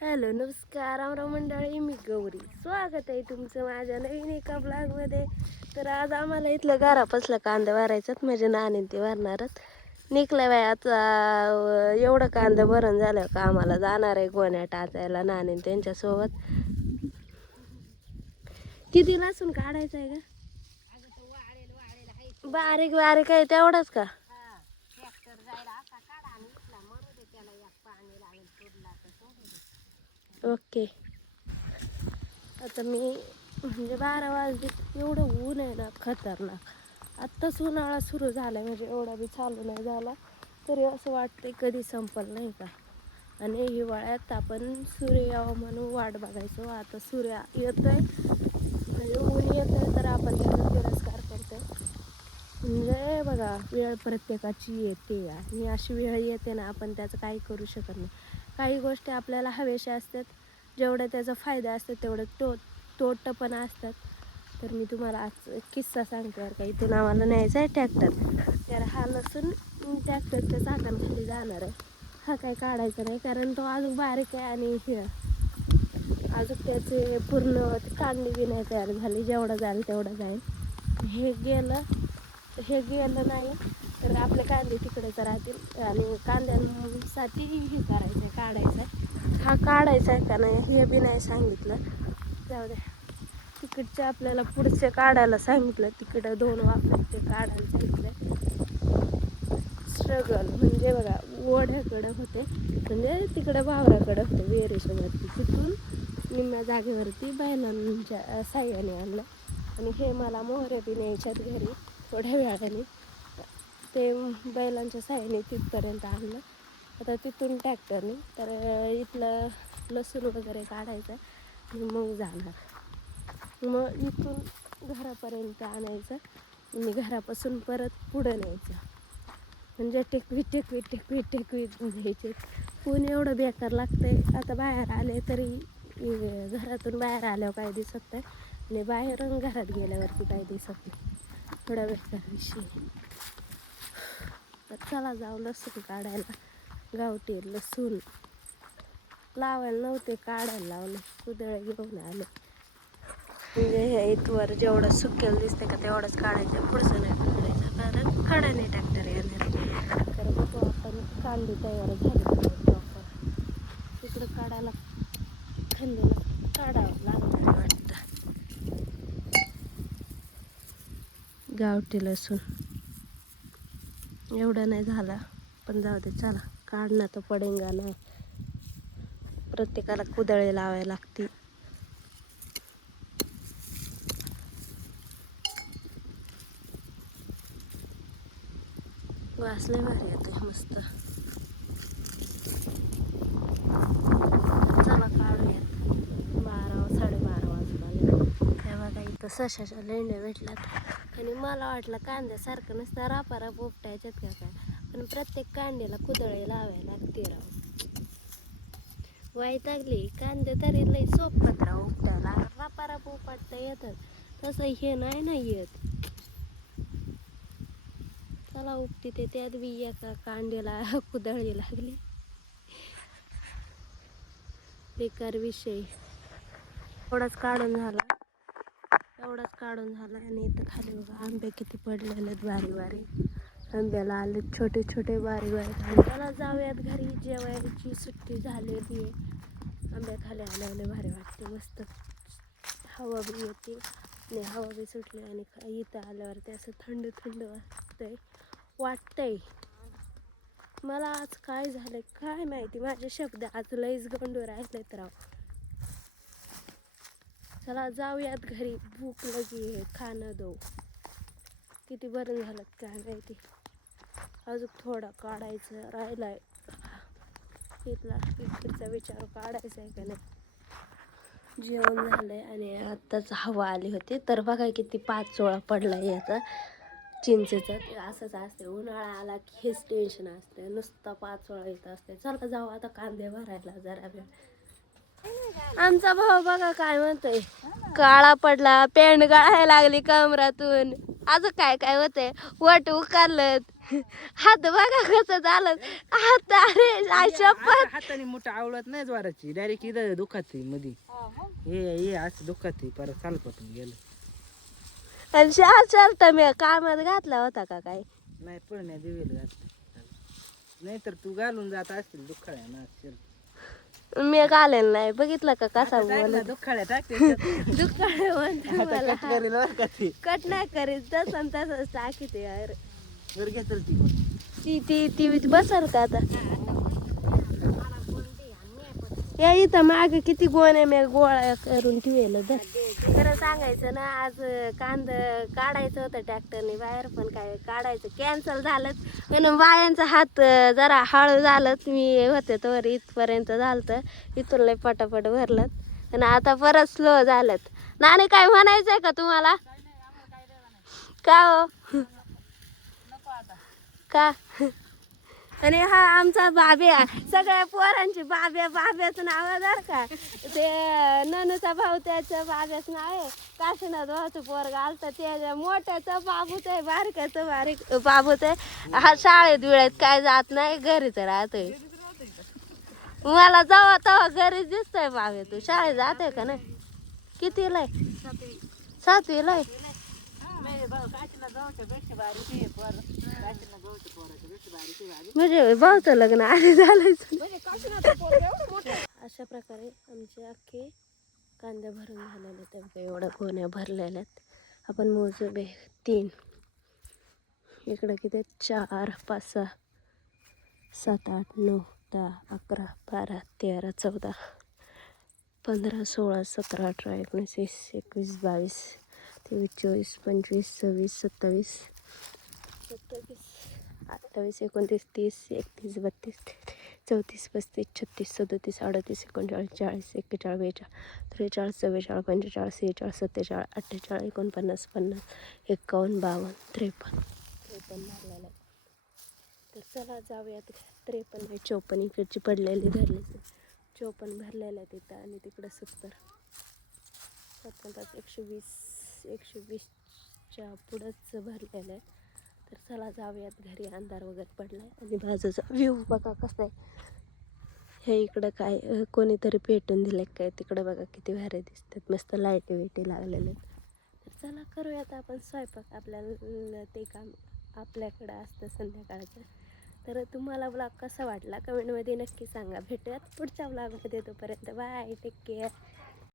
Hello नमस्कार रामराम मंडळी, मी गौरी. स्वागत आहे तुमचं माझ्या नवीन एका ब्लॉगमध्ये. तर आज आम्हाला इथलं घरापासलं कांदा भरायचात, म्हणजे नाणे ते भरणारच निघलं बाय. आता एवढं कांदा भरण झालं का आम्हाला जाणार आहे गोण्या टाचायला नाणे त्यांच्यासोबत. किती लसूण काढायचं आहे का? बारीक बारीक आहे तेवढंच का? ओके. आता मी म्हणजे 12 वाजले, एवढं ऊन आहे ना खतरनाक. आत्ताच उन्हाळा सुरू झाला, म्हणजे एवढा बी चालू नाही झाला तरी असं वाटतंय कधी संपल नाही का. आणि हिवाळ्यात आपण सूर्य यावं म्हणून वाट बघायचो, आता सूर्य येतोय म्हणजे ऊन येतोय तर आपण त्याचा तिरस्कार करतो. म्हणजे बघा, वेळ प्रत्येकाची येते आणि अशी वेळ येते ना, आपण त्याचं काही करू शकत नाही. काही गोष्टी आपल्याला हवेशा असतात, जेवढं त्याचा फायदा असतो तेवढं तोटं पण असतात. तर मी तुम्हाला आज एक किस्सा सांगते का. इथून आम्हाला न्यायचा आहे ट्रॅक्टर, तर हा लसूण ट्रॅक्टरच्या चाकांखाली जाणार आहे. हा काही काढायचा नाही कारण तो अजून बारीक आहे आणि हे अजून त्याचे पूर्ण कांडी बी नाही तयार झाली. जेवढं जाईल तेवढं जाईल. हे गेलं नाही तर आपले कांदे तिकडेच राहतील आणि कांद्यांसाठी हे करायचं आहे, काढायचं आहे. हा काढायचा आहे का नाही हे बी नाही सांगितलं, जाऊ द्या. तिकडचे आपल्याला पुढचे काढायला सांगितलं, तिकडं 2 वाफे ते काढायला सांगितलं. स्ट्रगल म्हणजे बघा, ओढ्याकडं होते म्हणजे तिकडं वावराकडं होते विहिरीच्यावरती, तिथून निम्म्या जागेवरती बैलांच्या साह्याने आणलं. आणि हे मला मोहरे बी न्यायच्यात घरी थोड्या वेळाने, ते बैलांच्या साह्याने तिथपर्यंत आणलं. आता तिथून ट्रॅक्टरने तर इथलं लसूण वगैरे काढायचं आणि मग जाणार. मग इथून घरापर्यंत आणायचं आणि घरापासून परत पुढं न्यायचं. म्हणजे टेकवी न्यायचे. ऊन एवढं बेकार लागतंय. आता बाहेर आले तरी घरातून बाहेर आल्यावर काही दिसत नाही आणि बाहेरून घरात गेल्यावरती काही दिसत नाही. थोडा बेकार विषय. तर चला जाऊ लसूण काढायला. गावठी लसूण लावायला नव्हते, काढायला लावले. कुदळ घेऊन आले. म्हणजे हे इथवर जेवढं सुकेल दिसते का तेवढंच काढायचं, पुढचं नाही काढायचं कारण काढायला ट्रॅक्टर येणार. तर बघू आपण कांडी तयार झाली प्रॉपर. तिकडं काढायला खंदीला काढावं लागणार वाटतं. गावठी लसूण एवढं नाही झाला पण जाऊ दे, चला काढणं तर पडेंगा ना. प्रत्येकाला कुदळे लावायला लागते. वासले भारी येतोय मस्त. चला काढूयात. 12-12:30 वाजून आले. तेव्हा काही इथं सशाच्या लेंड्या भेटल्यात आणि मला वाटलं कांद्यासारखं नुसतं रापाराप उपटायच्यात का काय, पण प्रत्येक कांद्याला कुदळे लावायला लागते राव. वैतागली. कांदे तरी लई सोपत राव उपटायला, रापाराप उपटता येतात, तसं हे नाही ना येत. चला उपटी ते, त्यात बी एका कांद्याला कुदळी लागली. बेकार विषय. एवढाच काढून झाला आणि इथं खाली बघा आंबे किती पडलेले आहेत बारी बारी. आंब्याला आले छोटे छोटे बारी बारी. चला जाऊयात घरी, जेवायची सुट्टी झालेली आहे. आंब्याखाली आल्यावर भारी वाटते, मस्त हवा बी येते आणि हवा बी सुटली आणि इथं आल्यावरती असं थंड थंड वाटतंय. मला आज काय झालं काय माहिती, माझे शब्द आज लईच गंडू राहिलेत राव. चला जाऊयात घरी, भूक लगी आहे, खाणं दो. किती बरं झालं काय माहिती. अजून थोडा काढायचं राहिलाय. इकडचा विचार काढायचा आहे का नाही. जेवण झालंय आणि आत्ताच हवा आली होती तर बघा किती पाचोळा पडला याचा चिंचेचा. असंच असते, उन्हाळा आला की हेच टेन्शन असते, नुसता पाचोळा येत असते. चला जाऊ आता कांदे भरायला जरा वेळ. आमचा भाऊ बघा काय म्हणतोय, काळा पडला, पॅन्ट गाळायला लागली कमरातून, अजून काय काय होतंय, वट उकारलं. हात बघा कसं झालं. हात अरे आई शपथ. हाताने मोठं आवळत नाही ज्वाराची डायरेक्ट इथं दुखात मध्ये हे असं दुखात परत चालपटून गेलं. आणि शाल चालता मी कामात घातला होता का काय? नाही पण नाही दिवेल घातलं नाही तर तू घालून जात असतील दुःखाळ्या ना असेल. मी घालेल नाही बघितलं का कसा बोल. दुःखाळ्या टाकते दुकान म्हणते मला कट करेल बरं का ती. कट नाही करीत तसं तसंच टाकीते यार. बरं घे तर ती ती बसल का आता? या इथं माग किती गोण्या मी गोळा करून ठेवलं. खरं सांगायचं ना आज काढायचं होतं ट्रॅक्टरने बाहेर पण काय काढायचं कॅन्सल झालं म्हणून बायांचा हात जरा हळू झालं. मी होते तर इथपर्यंत झालं इथून लय पटापट भरलं आणि आता परत स्लो झालं. नानी काय म्हणायचंय का तुम्हाला? का हो का? आणि हा आमचा बाब्या सगळ्या पोरांची बाब्याच नाव आहे बरं का. ते ननूचा भाऊ त्याचं बाब्याच नाव आहे. काशीनाथ भाऊचं पोरग आलतं ते मोठ्याचं बाबूच आहे बारक्याचं बारीक बाबूच आहे. हा शाळेत वेळेत काय जात नाही घरीच राहतोय. मला जावा तेव्हा घरीच दिसतोय बाब्या. तू शाळेत जातोय का नाही? कितीला आहे? 7वीला आहे. म्हणजे भाऊचं लग्न आधी झालंय. अशा प्रकारे आमचे अख्खे कांदे भरून झालेले आहेत. एवढ्या गोण्या भरलेल्या आहेत. आपण मोजू 3 इकडं किती 4 5 6 7 8 9 10 11 12 13 14 15 16 17 18 19 20 21 22 23 24 25 26 27 28 29 30 31 32 34 35 36 37 38 39 40 41 42 43 44 45 46 47 48 49 50 51 52 53 मारलेला आहे. तर चला जाऊयात. 53 54 इकडची पडलेली धरली 54 भरलेल्या तिथं आणि तिकडं 70 120 120च्या पुढंच भरलेलं आहे. तर चला जाऊयात घरी. अंधार वगैरे पडलाय आणि बाजूचा व्ह्यू बघा कसं आहे. हे इकडं काय कोणीतरी पेटून दिलं काय तिकडं बघा किती भारी दिसतात. मस्त लाईटी वेटी लागलेले आहेत. तर चला करूयात आपण स्वयंपाक. आपल्याला ते काम आपल्याकडं असतं संध्याकाळचं. तर तुम्हाला ब्लॉग कसा वाटला कमेंटमध्ये नक्की सांगा. भेटूयात पुढच्या ब्लॉगमध्ये. तोपर्यंत बाय टेक केअर.